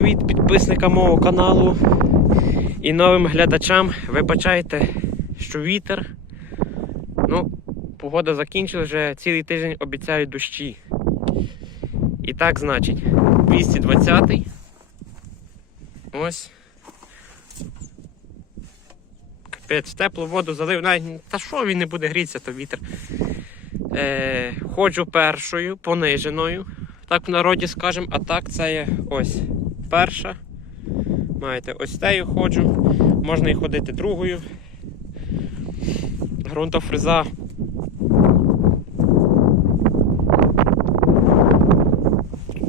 Від підписника мого каналу і новим глядачам. Вибачайте, що вітер. Ну, погода закінчилась, вже цілий тиждень обіцяють дощі. І так, значить, 220-й. Ось. Капець, теплу воду залив. Навіть, та що він не буде грітися, то вітер. Е, ходжу першою, пониженою. Так в народі скажемо, а так це є ось перша. Маєте ось тею ходжу. Можна і ходити другою. Грунтофреза.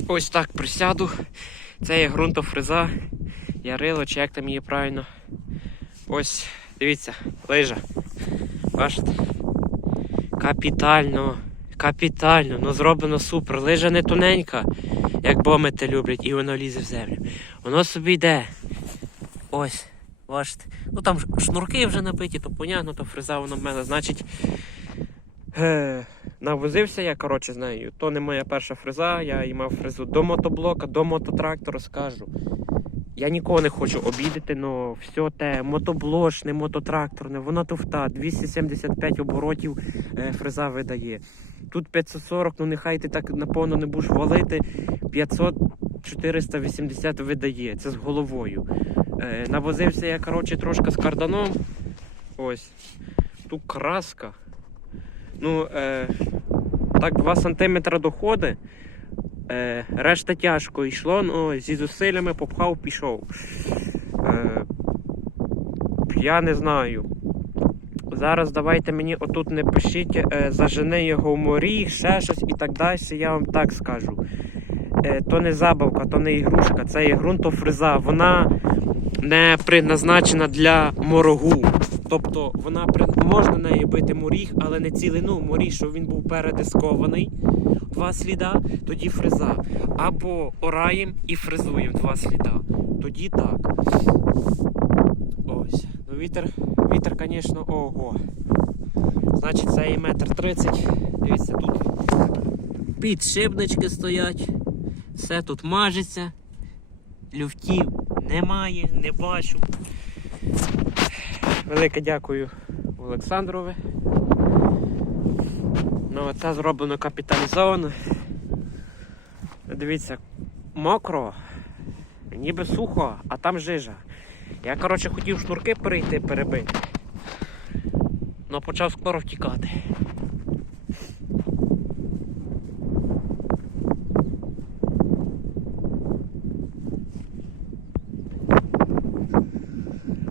Ось так присяду. Це є ґрунтофреза. Ярило, чи як там її правильно. Ось, дивіться, лижа. Бачите? Капітально. Капітально, ну зроблено супер. Лижа не тоненька, як бомити люблять, і воно лізе в землю. Воно собі йде. Ось, бачите. Ну там шнурки вже набиті, то понятно, то фреза воно в мене. Значить. Е, навозився я, коротше, з нею. То не моя перша фреза, я її мав фрезу до мотоблока, до мототрактора скажу. Я нікого не хочу обідати, але все те мотоблошне, мототракторне, воно туфта, 275 оборотів е, фреза видає. Тут 540, ну нехай ти так наповно не будеш валити. 500 480 видає. Це з головою. Е, навозився я, коротше, трошки з карданом. Ось. Тут краска. Ну, е, так, 2 см доходить. Е, решта тяжко йшло, ну зі зусиллями попхав, пішов. Е, я не знаю. Зараз давайте мені отут не пишіть, е, зажени його в морі, ще щось і так далі. Я вам так скажу. Е, то не забавка, то не ігрушка, це є ґрунтофреза. Вона не предназначена для морогу. Тобто вона можна нею бити моріг, але не цілину моріг, щоб він був передискований. Два сліда, тоді фреза. Або ораєм і фрезуємо два сліда. Тоді так. Ось. Ну вітер, вітер, звісно, ого. Значить, це і метр тридцять. Дивіться, тут підшипнички стоять. Все тут мажеться. Люфтів немає, не бачу. Велике дякую Олександрові. Ну, це зроблено капіталізовано. Дивіться, мокро, ніби сухо, а там жижа. Я, коротше, хотів шнурки перейти, перебити. але почав скоро втікати.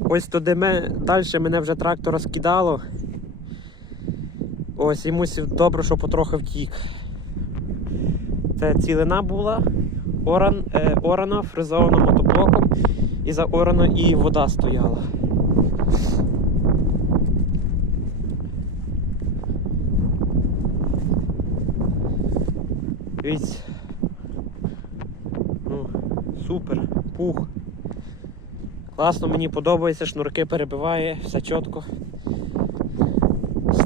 Ось туди ми, далі мене вже трактор розкидало. Ось і мусив добре, що потрохи втік. Це цілина була, оран, е, орана, фрезована мотоблоком, і за орано і вода стояла. Дивіться. Ну, супер, пух. Класно, мені подобається, шнурки перебиває, все чітко.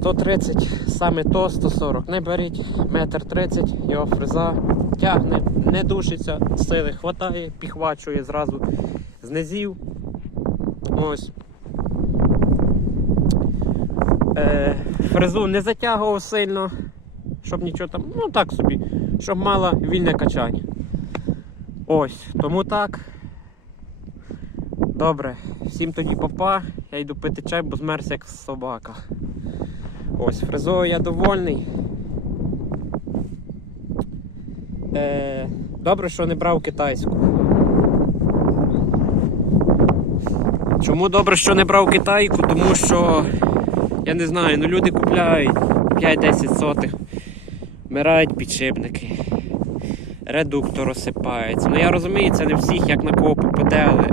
130, саме то 140. Не беріть, метр 30, його фреза тягне, не душиться, сили хватає, піхвачує зразу з низів. Ось. Е, фрезу не затягував сильно, щоб нічого там, ну так собі, щоб мала вільне качання. Ось, тому так. Добре, всім тоді попа, я йду пити чай, бо змерз як собака. Ось, фрезою я довольний. Е, добре, що не брав китайську. Чому добре, що не брав китайку? Тому що, я не знаю, ну люди купляють 5-10 сотих, вмирають підшипники, редуктор розсипається. Ну я розумію, це не всіх як на кого попаде, але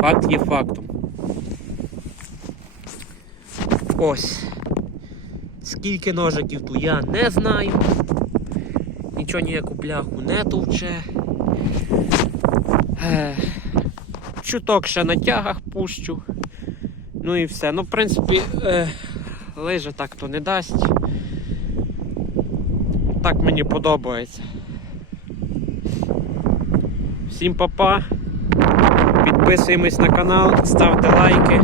факт є фактом. Ось. Скільки ножиків тут я не знаю. Нічого ніяку бляху не товче. Чуток ще на тягах пущу. Ну і все. Ну, в принципі, е, лижа так то не дасть. Так мені подобається. Всім па-па. Підписуємось на канал, ставте лайки.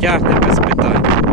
Тягне без питань.